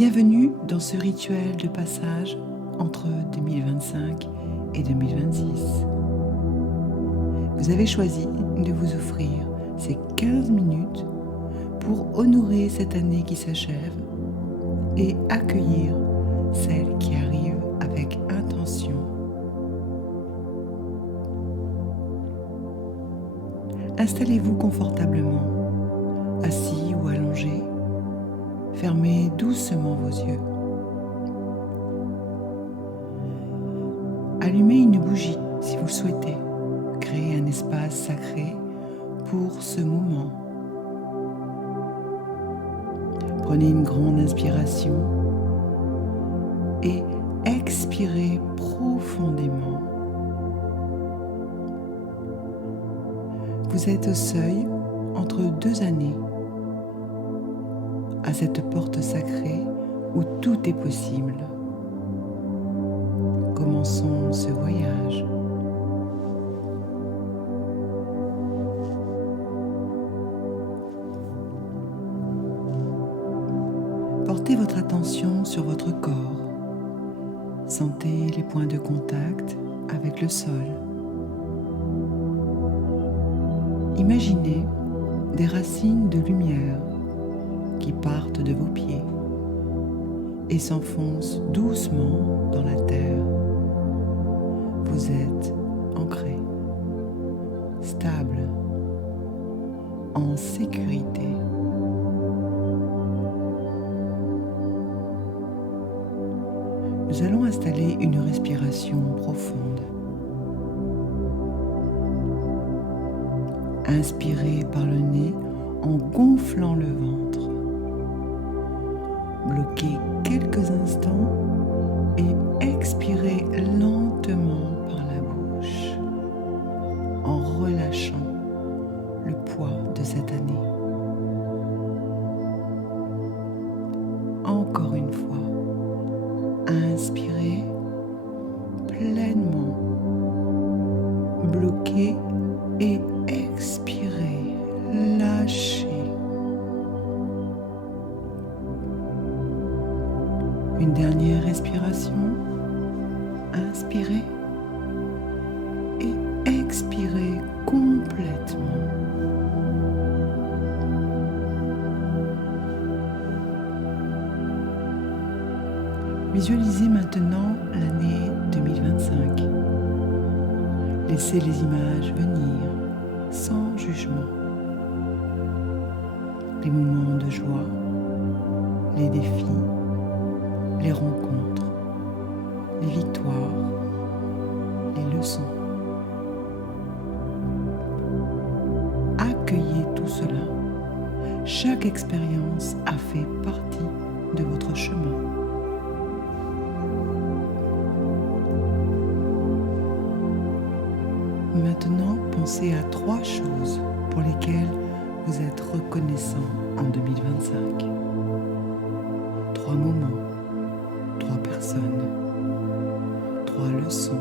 Bienvenue dans ce rituel de passage entre 2025 et 2026. Vous avez choisi de vous offrir ces 15 minutes pour honorer cette année qui s'achève et accueillir celle qui arrive avec intention. Installez-vous confortablement, assis ou allongé. Fermez doucement vos yeux. Allumez une bougie si vous le souhaitez. Créez un espace sacré pour ce moment. Prenez une grande inspiration et expirez profondément. Vous êtes au seuil entre deux années, à cette porte sacrée où tout est possible. Commençons ce voyage. Portez votre attention sur votre corps. Sentez les points de contact avec le sol. Imaginez des racines de lumière qui partent de vos pieds et s'enfoncent doucement dans la terre. Vous êtes ancré, stable, en sécurité. Nous allons installer une respiration profonde. Inspirez par le nez en gonflant le ventre. Bloquez quelques instants et expirez lentement par la bouche en relâchant le poids de cette année. Encore une fois, inspirez pleinement, bloquez et expirez, lâchez. Une dernière respiration. Inspirez et expirez complètement. Visualisez maintenant l'année 2025. Laissez les images venir sans jugement. Les moments de joie, les défis, les rencontres, les victoires, les leçons. Accueillez tout cela. Chaque expérience a fait partie de votre chemin. Maintenant, pensez à 3 choses pour lesquelles vous êtes reconnaissant en 2025. 3 moments. 3 personnes, 3 leçons.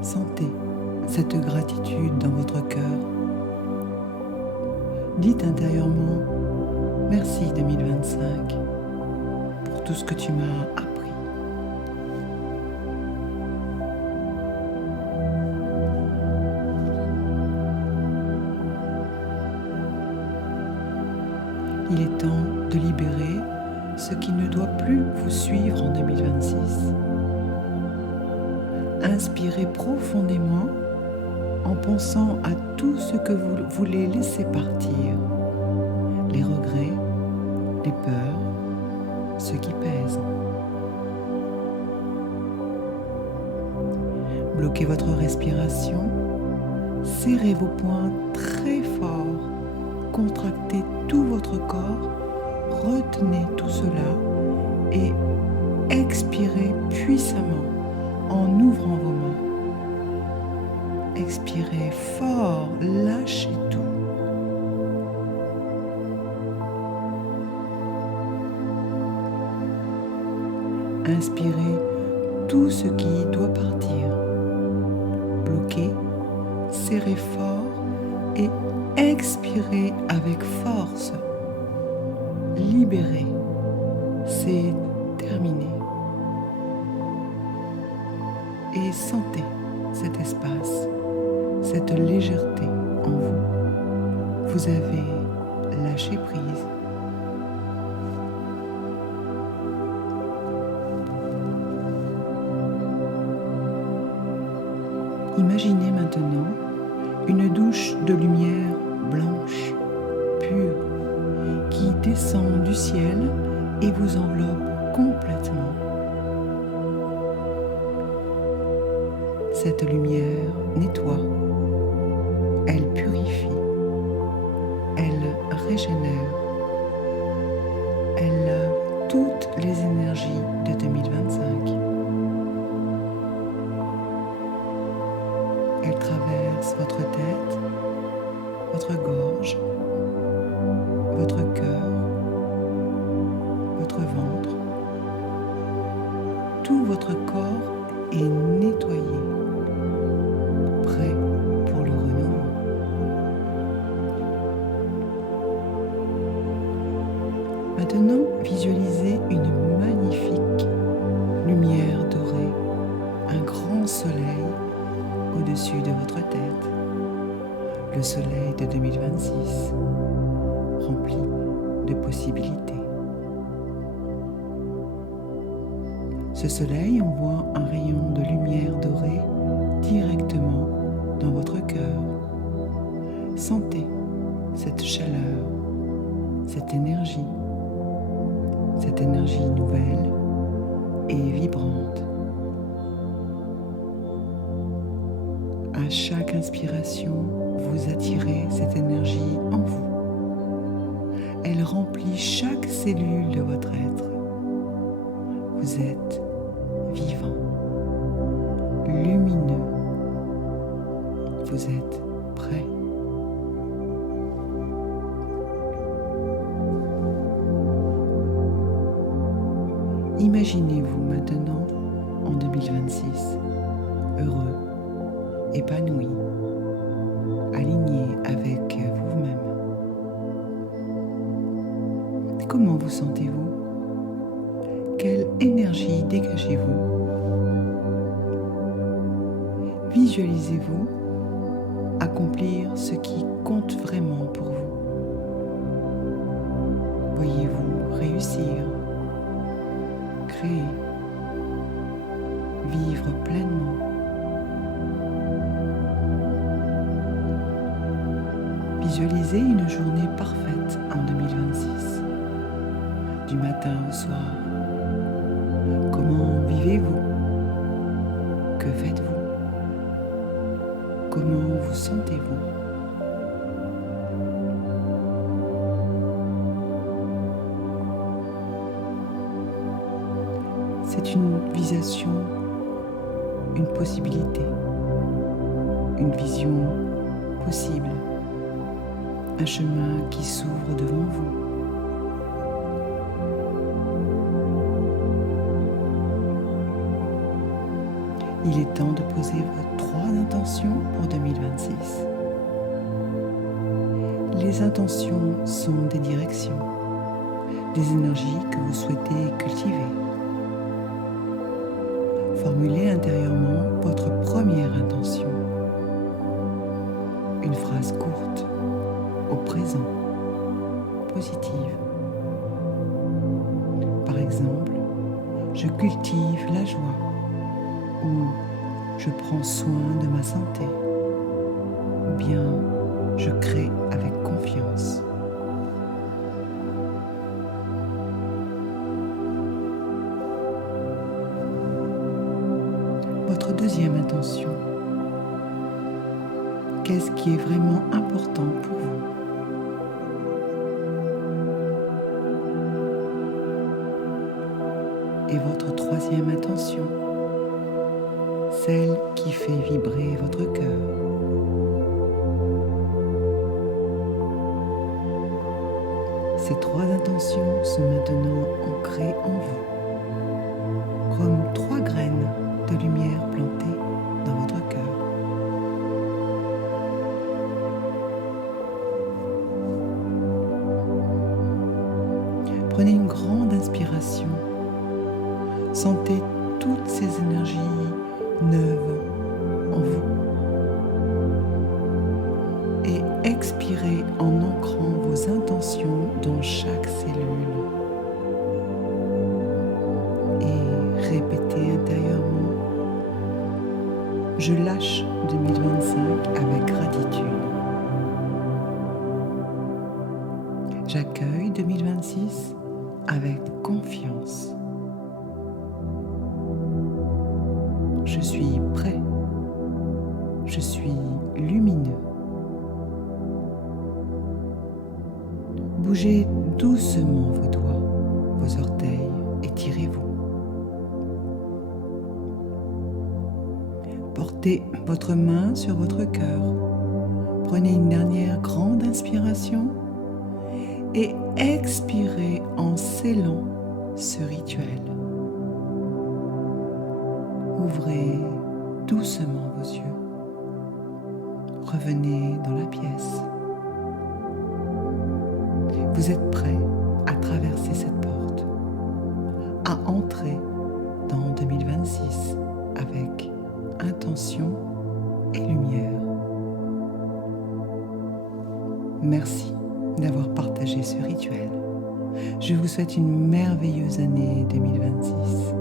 Sentez cette gratitude dans votre cœur. Dites intérieurement « Merci 2025 pour tout ce que tu m'as appris ». Il est temps de libérer ce qui ne doit plus vous suivre en 2026. Inspirez profondément en pensant à tout ce que vous voulez laisser partir. Les regrets, les peurs, ce qui pèse. Bloquez votre respiration, serrez vos poings très fort. Contractez tout votre corps, retenez tout cela et expirez puissamment en ouvrant vos mains. Expirez fort, lâchez tout. Inspirez tout ce qui doit partir. Bloquez, serrez fort et expirez Respirez avec force. Libérez. C'est terminé. Et sentez cet espace, cette légèreté en vous. Vous avez lâché prise. Imaginez maintenant une douche de lumière blanche, pure, qui descend du ciel et vous enveloppe complètement. Cette lumière nettoie, elle purifie, elle régénère, elle lave toutes les énergies de 2025. Elle traverse votre tête, votre gorge, votre cœur, votre ventre. Tout votre corps est nettoyé, prêt pour le renouveau. Maintenant, visualisez une magnifique lumière dorée, un grand soleil au-dessus de votre tête, le soleil de 2026, rempli de possibilités. Ce soleil envoie un rayon de lumière dorée directement dans votre cœur. Sentez cette chaleur, cette énergie nouvelle et vibrante. À chaque inspiration, vous attirez cette énergie en vous. Elle remplit chaque cellule de votre être. Vous êtes vivant, lumineux. Vous êtes prêt. Imaginez-vous maintenant en 2026, heureux, épanoui, aligné avec vous-même. Comment vous sentez-vous? Quelle énergie dégagez-vous? Visualisez-vous accomplir ce qui compte vraiment pour vous. Voyez-vous réussir, créer, vivre pleinement. Visualisez une journée parfaite en 2026, du matin au soir. Comment vivez-vous? Que faites-vous? Comment vous sentez-vous? C'est une vision, une possibilité, une vision possible, un chemin qui s'ouvre devant vous. Il est temps de poser vos 3 intentions pour 2026. Les intentions sont des directions, des énergies que vous souhaitez cultiver. Formulez intérieurement votre première intention. Une phrase courte, au présent, positive. Par exemple, je cultive la joie ou je prends soin de ma santé ou bien je crée avec confiance. Votre deuxième intention. Qu'est-ce qui est vraiment important pour vous? Et votre troisième intention, celle qui fait vibrer votre cœur. Ces 3 intentions sont maintenant ancrées en vous, comme 3 graines de lumière plantées dans votre cœur. Prenez une grande inspiration. Sentez toutes ces énergies neuves en vous. Et expirez en ancrant vos intentions dans chaque cellule. Et répétez intérieurement: je lâche 2025 avec gratitude. J'accueille 2026 avec confiance. Je suis prêt. Je suis lumineux. Bougez doucement vos doigts, vos orteils, étirez-vous. Portez votre main sur votre cœur. Prenez une dernière grande inspiration et expirez en scellant ce rituel. Ouvrez doucement vos yeux. Revenez dans la pièce. Vous êtes prêt à traverser cette porte, à entrer dans 2026 avec intention et lumière. Merci d'avoir partagé ce rituel. Je vous souhaite une merveilleuse année 2026.